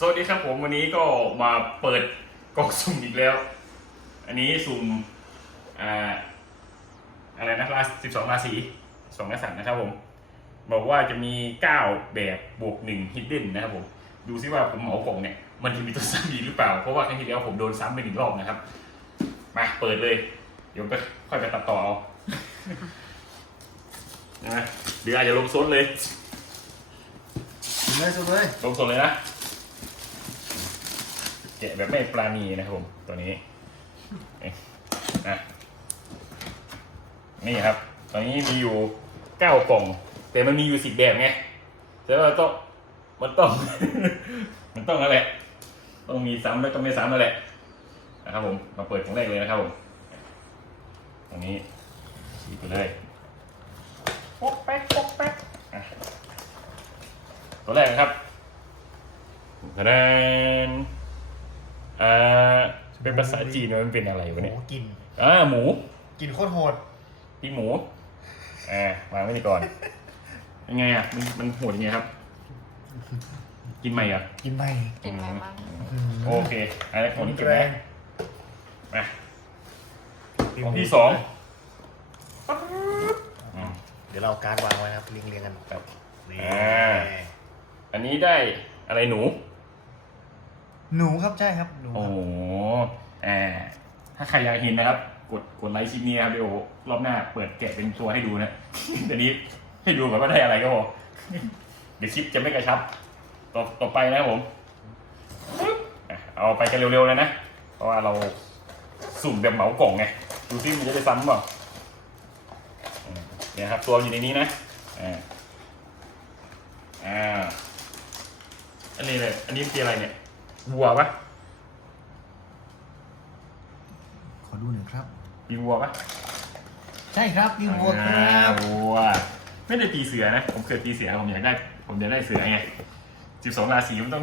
สวัสดีครับผมวันนี้ก็มาเปิดกล่องสุ่มอีกแล้ว อันนี้สุ่มอ่าอะไรนะราสิบสองราศีสองกษัตริย์นะครับผม บอกว่าจะมีเก้าแบบบวกหนึ่งฮิดเด้นนะครับผม ดูซิว่าผมเหมากล่องเนี่ย มันจะมีตัวซ้ำอีกหรือเปล่า เพราะว่าครั้งที่แล้วผมโดนซ้ำไปหนึ่งรอบนะครับ มาเปิดเลย เดี๋ยวก็ค่อยไปตัดต่อเอานะเดี๋ยวอาจจะลงโซนเลยสุดเลยสุดเลยลงสดเลยนะ แกะแบบไม่ปราณีนะครับผมตัวนี้นี่นะนี่ครับ ตอนนี้มีอยู่เก้ากล่อง แต่มันมีอยู่สิบแบบไงแต่ว่าต้องมันต้อง มันต้องนั่นแหละ ต้องมีซ้ำแล้วต้องไม่ซ้ำนั่นแหละนะครับผมมาเปิดของแรกเลยนะครับผมตรงนี้ฉีดไปเลยปกแป๊กปกแป๊กอะตัวแรกนะครับคะแนน อ่าเป็นภาษาจีนมันเป็นอะไรวะโอ้เนี่ยโหกินอ่าหมูกินโคตรโหดพี่หมูอ่าวางไว้นี่ก่อนยังไงอะมันมันโหดยังไงครับ กินใหม่เหรอะกินไม่เป็นไงบ้างโอเคอันนี้ของนี้เก็บแรไว้งมาของที่สองอืมเดี๋ยวเราเอาการดวางไว้นะครับเรียงเรียงๆกันแบบนี่อ่าอันนี้ได้อะไรหนู หนูครับใช่ครับหนูคโอ้รับ โหอ่ถ้าใครอยากเห็นนะครับ กดกดไลค์คลิปนี้นะครับเดี๋ยวรอบหน้าเปิดแกะเป็นตัวให้ดูนะ เดี๋ยวนี้ให้ดูก่อนว่าได้อะไรก็พอ เดี๋ยวคลิปจะไม่กระชับ ต่อต่อไปนะครับผมอะเอาไปกันเร็วๆเลยนะ เพราะว่าเราสุ่มแบบเหมากล่องไง ดูซิมันจะได้ซ้ำเปล่าอืมเนี่ยครับ ตัวอยู่ในนี้นะ อ่า อ่า อันนี้เลย อันนี้เป็นอะไรเนี่ย วัวปะขอดูหน่อยครับมีวัวปะใช่ครับมีวัวคอ่ารับวัว ไม่ได้ตีเสือนะ ผมเคยตีเสือผมอยากได้ ผมอยากได้เสือไงสิบสองราศีมันต้อง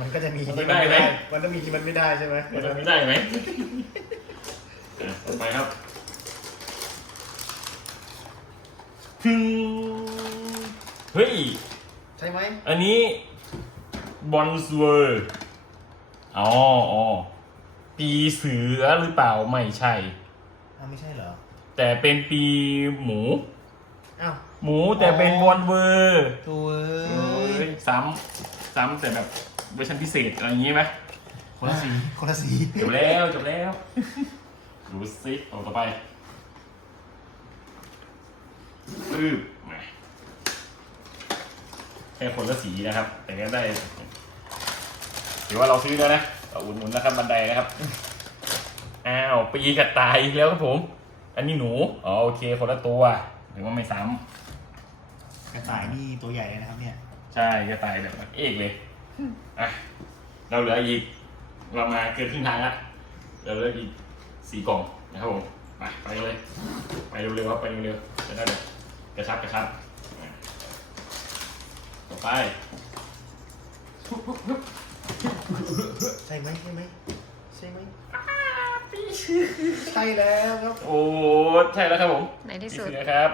มันก็จะมีมันที่ได้ไหม มันต้องมีที่มันไม่ได้ใช่ไหมมันจะไม่ได้ไหมอะต่อไปครับฮึ่งเฮ้ย ใช่ไหมอันนี้บอนสเวอร์ อ๋ออ๋อปีเสือหรือเปล่าไม่ใช่ อ้าวไม่ใช่เหรอ แต่เป็นปีหมู อ้าว หมูแต่เป็นบอนเวอร์ตัวเอ้เอ้ยยซ้ำซ้ำแต่แบบเวอร์ชันพิเศษอะไรอย่างงี้ไหมคนละสีคนละสีจบแล้วจบแล้วดูสิตัวต่อไปอึบมาแค่คนละสีนะครับ แต่ก็ได้ ถือว่าเราซื้อแล้วนะเราอุ่นนุนนะครับบันไดนะครับ อ้าวปีกระต่ายอีกแล้วครับผม อันนี้หนู อ๋อโอเคคนละตัวถือว่าไม่ซ้ำกระต่ายนี่ตัวใหญ่เลยนะครับเนี่ย ใช่กระต่ายแบบเอกเลย อะ เราเหลืออีก เรามาเกินครึ่งทางละเราเหลืออีกสี่กล่องนะครับผม ไปไปเลย ไปเร็วๆครับไปเร็วๆจะได้แบบกระชับกระชับอะต่อไป ใช่ไหมใช่ไหมใช่ไหมใช่แล้วครับ โอ้ใช่แล้วครับผมในที่สุดพี่เสือครับ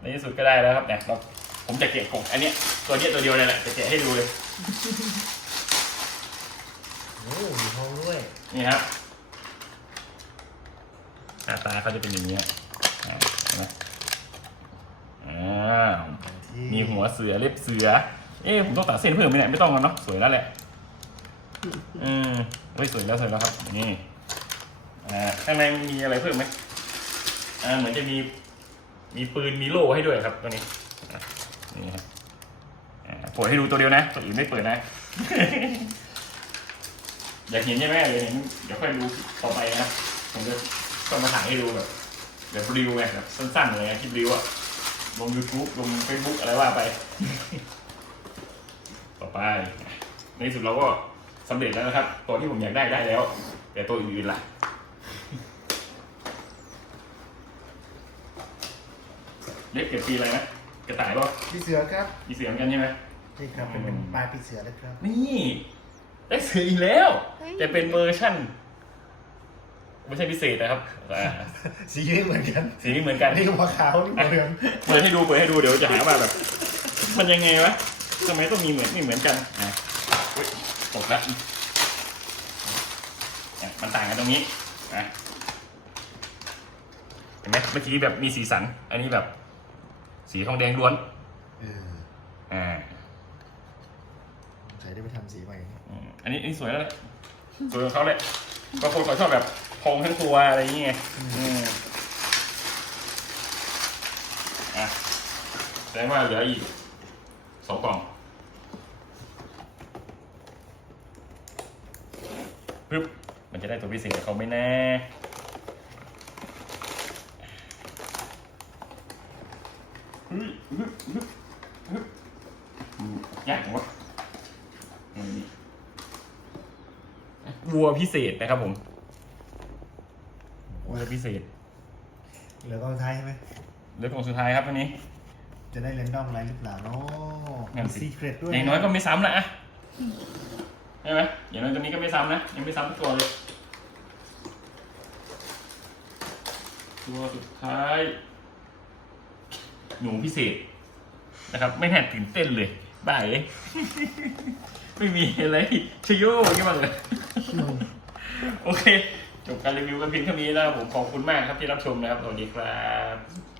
ในที่สุดก็ได้แล้วครับเนี่ยเราผมจะเกะกล่องอันเนี้ยตัวเนี้ยตัวเดียวเลยแหละจะแกะให้ดูเลยโอ้มีทองด้วย นี่ครับหน้าตาเขาจะเป็นอย่างนี้ฮะอ่าเห็นไหมอ่ามีหัวเสือเล็บเสือ เอ๊ะผมต้องตัดเส้นเพิ่มไหมเนี่ยไม่ต้องแล้วเนาะสวยแล้วแหละ อืมเฮ้ยสวยแล้วสวยแล้วครับ นี่ อ่า ข้างในมีอะไรเพิ่มไหมอ่า เหมือนจะมี มีปืน มีโล่ให้ด้วยครับตัวนี้ นี่ครับอ่าเปิดให้ดูตัวเดียวนะตัวอื่นไม่เปิดนะ อยากเห็นใช่ไหมเดี๋ยวเห็นเดี๋ยวค่อยดูต่อไปนะ ผมจะต้องมาถ่ายให้ดูแบบแบบรีวิวไงแบบสั้นๆเลยไงคลิปรีวิวอะลง YouTube ลง Facebook อะไรว่าไป ต่อไป ในที่สุดเราก็ สำเร็จแล้วนะครับ ตัวที่ผมอยากได้ได้แล้ว แต่ตัวอื่นๆล่ะเล็กเก็บปีอะไรนะกระต่ายป่ะพี่เสือครับมีเสียงกันใช่ไหม นี่ครับเป็นเป็นปลายพี่เสือเลยครับนี่ได้เสืออีกแล้ว เฮ้ย แต่เป็นเวอร์ชั่นเวอร์ชันพิเศษนะครับอ่าสีไม่เหมือนกันสีไม่เหมือนกันอันนี้หัวขาวนี่หัวเหลืองเปิดให้ดูเปิดให้ดูเดี๋ยวจะหาว่าแบบ มันยังไงวะทำไมต้องมีเหมือนไม่เหมือนกันอะเฮ้ย จบแล้วเนี่ยมันต่างกันตรงนี้นะเห็นไหมเมื่อกี้แบบมีสีสัน อันนี้แบบสีทองแดงล้วนเอออ่าใส่ได้ไปทำสีใหม่อืมอันนี้อันนี้สวยแล้วแหละสวยของเขาเลยบางคนเขาชอบแบบพองทั้งตัวอะไรอย่างเงี้ยอืมอะแสดงว่าเหลืออีกสองกล่อง ปึ๊บมันจะได้ตัวพิเศษกับเขาไหมนะเฮ้ยฮึบฮึบฮึบอืมยากจังวะอืมนี่วัวพิเศษนะครับผมวัวพิเศษ เหลือกองท้ายใช่ไหมเหลือกล่องสุดท้ายครับอันนี้ จะได้เรนดอมอะไรหรือเปล่าเนาะงั้นสิซีเครตด้วยอย่างน้อยก็ไม่ซ้ำนะอะ ใช่ไหมอย่างน้อยตัวนี้ก็ไม่ซ้ำนะ ยังไม่ซ้ำทุกตัวเลย ตัวสุดท้าย หนูพิเศษนะครับ ไม่แน่ตื่นเต้นเลยบ่ายเลยไม่มีอะไรชโยอย่างนี้บ้างเลยโอเค จบการรีวิวกันเพียงเท่านี้แล้วผมขอบคุณมากครับที่รับชมนะครับ สวัสดีครับ